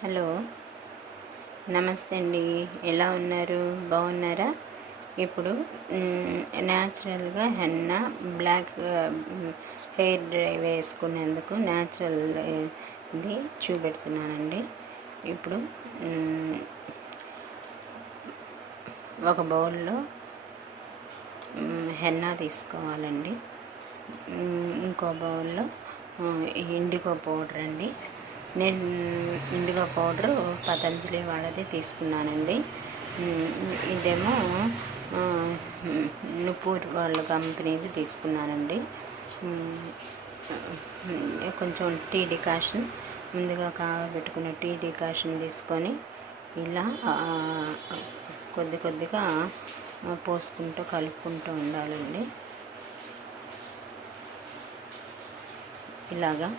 Hello, నమస్తే అండి. ఎలా ఉన్నారు? బాగున్నారా? ఇప్పుడు న్యాచురల్గా హెన్నా బ్లాక్ హెయిర్ డ్రై వేసుకునేందుకు న్యాచురల్ ఇది చూపెడుతున్నానండి. ఇప్పుడు ఒక బౌల్లో హెన్నా తీసుకోవాలండి. ఇంకో బౌల్లో ఇండిగో పౌడర్ అండి. నేను ఇండిగో పౌడరు పతంజలి వాళ్ళది తీసుకున్నానండి. ఇదేమో నుపూర్ వాళ్ళ కంపెనీది తీసుకున్నానండి. కొంచెం టీ డికాషన్, ముందుగా కాగబెట్టుకున్న టీ డికాషన్ తీసుకొని ఇలా కొద్ది కొద్దిగా పోసుకుంటూ కలుపుకుంటూ ఉండాలండి. ఇలాగా